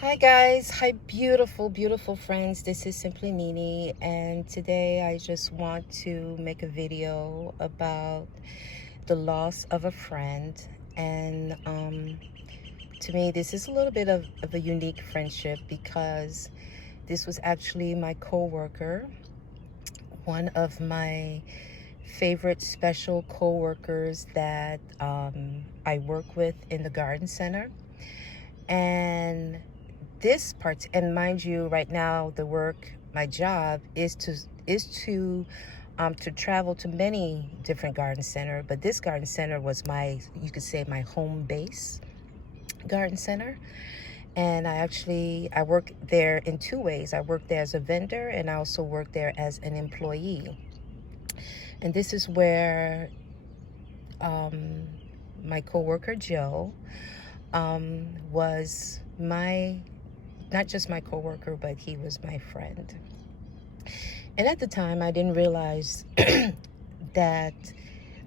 Hi guys, hi beautiful friends. This is Simply Nini, and today I just want to make a video about the loss of a friend. And to me, this is a little bit of a unique friendship because this was actually my co-worker, one of my favorite special co-workers that I work with in the garden center. And this part, and mind you, right now the work, my job is to travel to many different garden center, but this garden center was my, you could say, my home base garden center. And I work there in two ways. I work there as a vendor, and I also work there as an employee. And this is where my coworker Joe was my, not just my coworker, but he was my friend. And at the time, I didn't realize that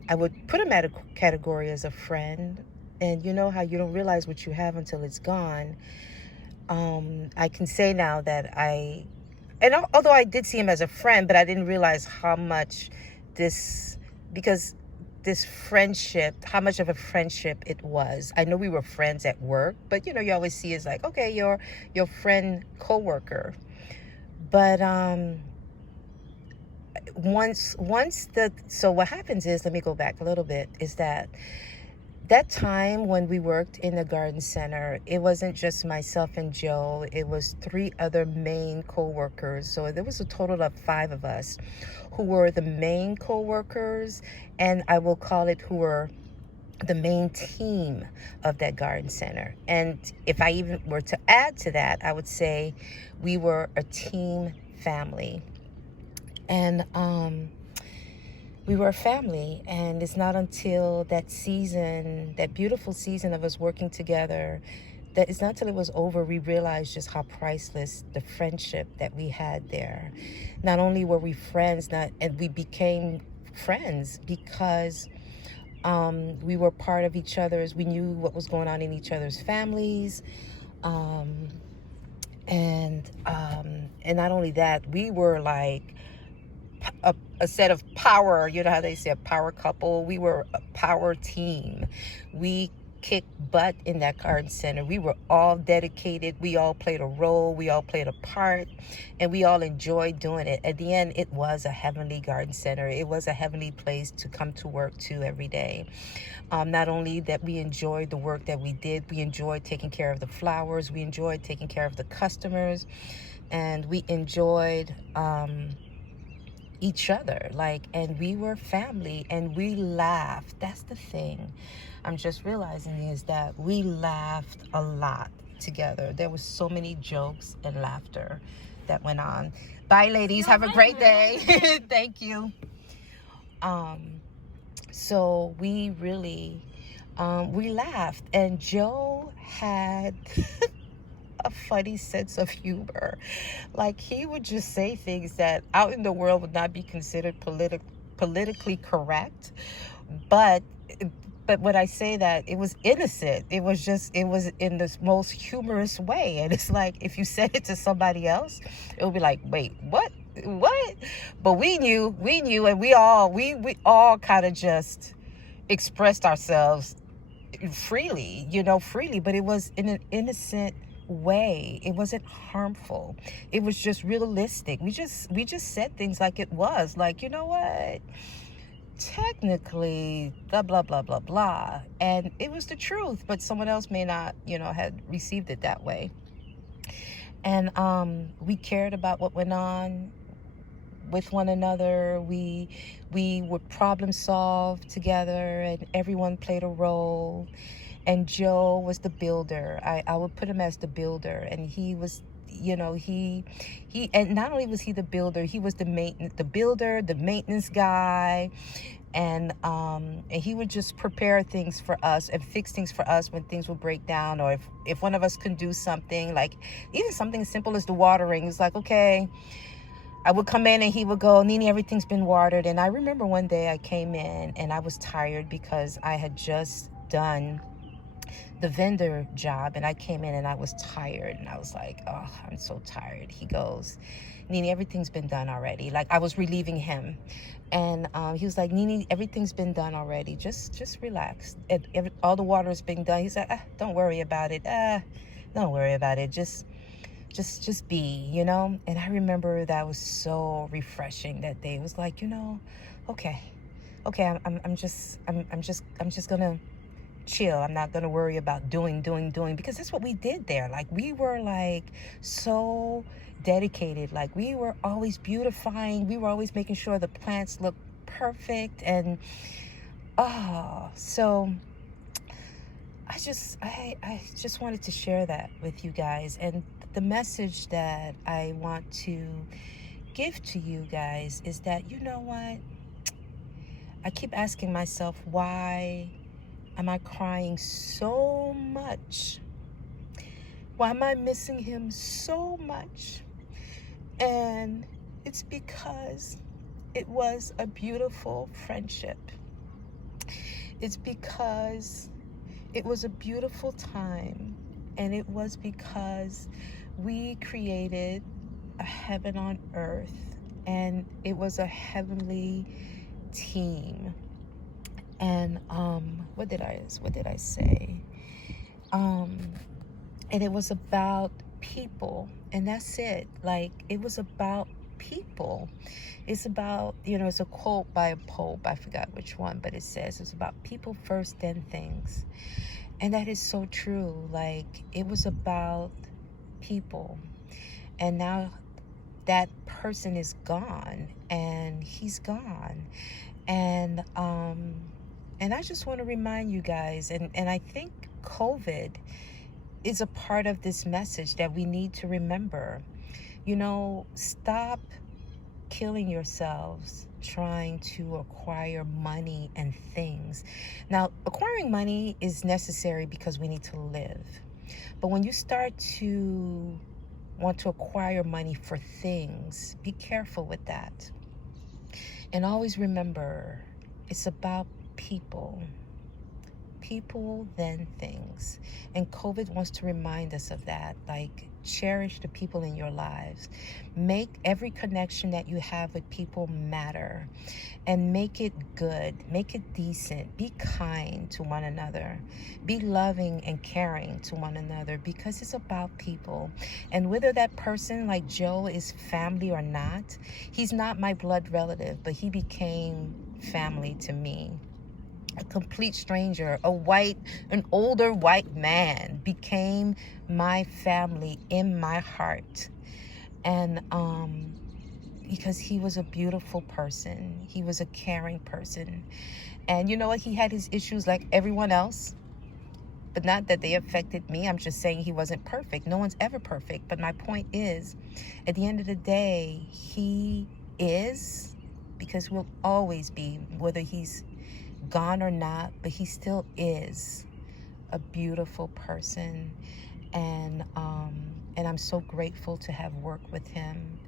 I would put him at a category as a friend. And you know how you don't realize what you have until it's gone. I can say now that although I did see him as a friend, but I didn't realize how much because this friendship, how much of a friendship it was. I know we were friends at work, but you always see is like, okay, your friend coworker. But so what happens is, let me go back a little bit, is that time when we worked in the garden center, it wasn't just myself and Joe, it was three other main co-workers. So there was a total of 5 of us who were the main co-workers, and I will call it who were the main team of that garden center. And if I even were to add to that, I would say we were a team family. And we were a family, and it's not until that season, that beautiful season of us working together, that it's not until it was over we realized just how priceless the friendship that we had there. Not only were we friends, and we became friends because we were part of each other's, we knew what was going on in each other's families. And not only that, we were like a set of power, you know how they say a power couple. We were a power team. We kicked butt in that garden center. We were all dedicated. We all played a role. We all played a part, and we all enjoyed doing it. At the end, it was a heavenly garden center. It was a heavenly place to come to work to every day. Not only that we enjoyed the work that we did, we enjoyed taking care of the flowers. We enjoyed taking care of the customers, and we enjoyed each other, and we were family, and we laughed. That's the thing I'm just realizing, is that we laughed a lot together. There was so many jokes and laughter that went on. Bye ladies, have a great day. Thank you. So we really we laughed, and Joe had a funny sense of humor. Like, he would just say things that out in the world would not be considered politically correct, but when I say that, it was innocent. It was in this most humorous way. And it's like, if you said it to somebody else, it would be like, wait, what? But we knew, and we all kind of just expressed ourselves freely, but it was in an innocent way. It wasn't harmful. It was just realistic. We just said things like it was. Like, you know what? Technically, blah, blah, blah, blah, blah. And it was the truth, but someone else may not, had received it that way. And we cared about what went on with one another. We would problem solve together, and everyone played a role. And Joe was the builder. I would put him as the builder, and he was, he and not only was he the builder, he was the maintenance guy. And he would just prepare things for us and fix things for us when things would break down, or if one of us couldn't do something, like even something as simple as the watering. It's like, okay, I would come in and he would go, Nini, everything's been watered. And I remember one day I came in and I was tired because I had just done the vendor job, and I came in and I was tired, and I was like, oh, I'm so tired. He goes, Nene, everything's been done already. Like, I was relieving him, and he was like, Nene, everything's been done already. Just relax. All the water is being done. He's like, don't worry about it. Don't worry about it. Just be, you know. And I remember that was so refreshing that day. It was like, you know, okay, I'm just gonna chill. I'm not gonna worry about doing, because that's what we did there. Like, we were like so dedicated. Like, we were always beautifying. We were always making sure the plants looked perfect. And so I just wanted to share that with you guys. And the message that I want to give to you guys is that, you know what? I keep asking myself, why am I crying so much? Why am I missing him so much? And it's because it was a beautiful friendship. It's because it was a beautiful time. And it was because we created a heaven on earth. And it was a heavenly team. And what did I say? And it was about people, and that's it. Like, it was about people. It's about, you know, it's a quote by a pope, I forgot which one, but it says it's about people first, then things. And that is so true. Like, it was about people, and now that person is gone, and he's gone. And I just want to remind you guys, and I think COVID is a part of this message that we need to remember. You know, stop killing yourselves trying to acquire money and things. Now, acquiring money is necessary because we need to live. But when you start to want to acquire money for things, be careful with that. And always remember, it's about people. People, then things. And COVID wants to remind us of that. Like, cherish the people in your lives. Make every connection that you have with people matter. And make it good. Make it decent. Be kind to one another. Be loving and caring to one another, because it's about people. And whether that person, like Joe, is family or not, he's not my blood relative, but he became family to me. A complete stranger, an older white man became my family in my heart. And because he was a beautiful person, he was a caring person. And you know what? He had his issues like everyone else, but not that they affected me. I'm just saying he wasn't perfect. No one's ever perfect. But my point is, at the end of the day, he is, because we'll always be, whether he's gone or not, but he still is a beautiful person. And I'm so grateful to have worked with him.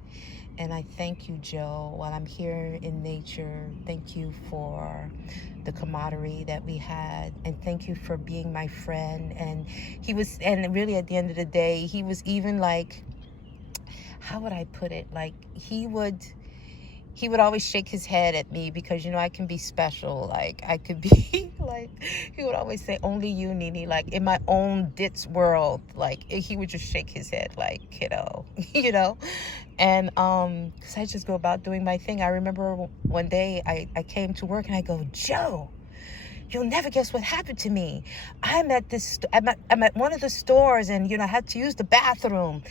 And I thank you, Joe, while I'm here in nature. Thank you for the camaraderie that we had, and thank you for being my friend. And and really at the end of the day, he was even like, how would I put it? Like, he would always shake his head at me, because, you know, I can be special. Like, I could be like, he would always say, only you, Nene, like, in my own ditz world. Like, he would just shake his head like, kiddo, you know. And because I just go about doing my thing. I remember one day I came to work and I go, Joe, you'll never guess what happened to me. I'm at one of the stores, and, you know, I had to use the bathroom.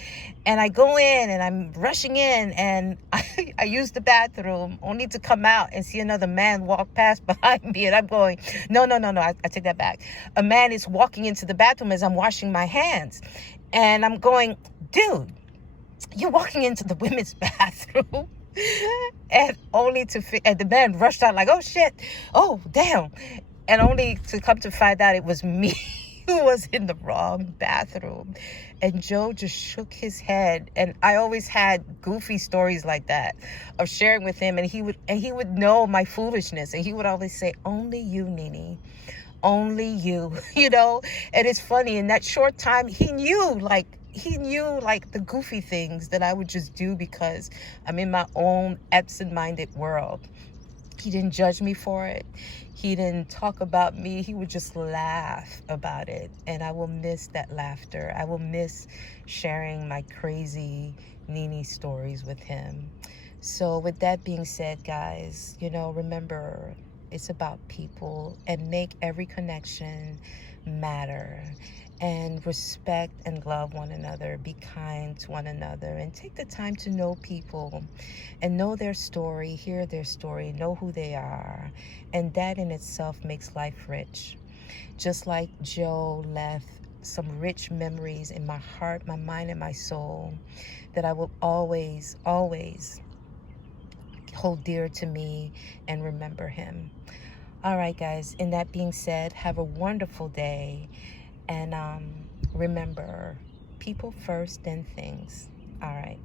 And I go in and I'm rushing in, and I use the bathroom only to come out and see another man walk past behind me. And I'm going, no, I take that back. A man is walking into the bathroom as I'm washing my hands. And I'm going, dude, you're walking into the women's bathroom. And the man rushed out like, oh shit, oh damn. And only to come to find out it was me who was in the wrong bathroom. And Joe just shook his head. And I always had goofy stories like that of sharing with him. And he would know my foolishness. And he would always say, only you, Nene. only you, you know. And it's funny, in that short time, he knew like the goofy things that I would just do because I'm in my own absent-minded world. He didn't judge me for it. He didn't talk about me. He would just laugh about it. And I will miss that laughter. I will miss sharing my crazy Nini stories with him. So with that being said, guys, you know, remember, it's about people, and make every connection matter, and respect and love one another. Be kind to one another, and take the time to know people and know their story, hear their story, know who they are. And that in itself makes life rich. Just like Joe left some rich memories in my heart, my mind, and my soul that I will always, always hold dear to me and remember him. All right, guys, in that being said, have a wonderful day. And remember, people first, then things. All right.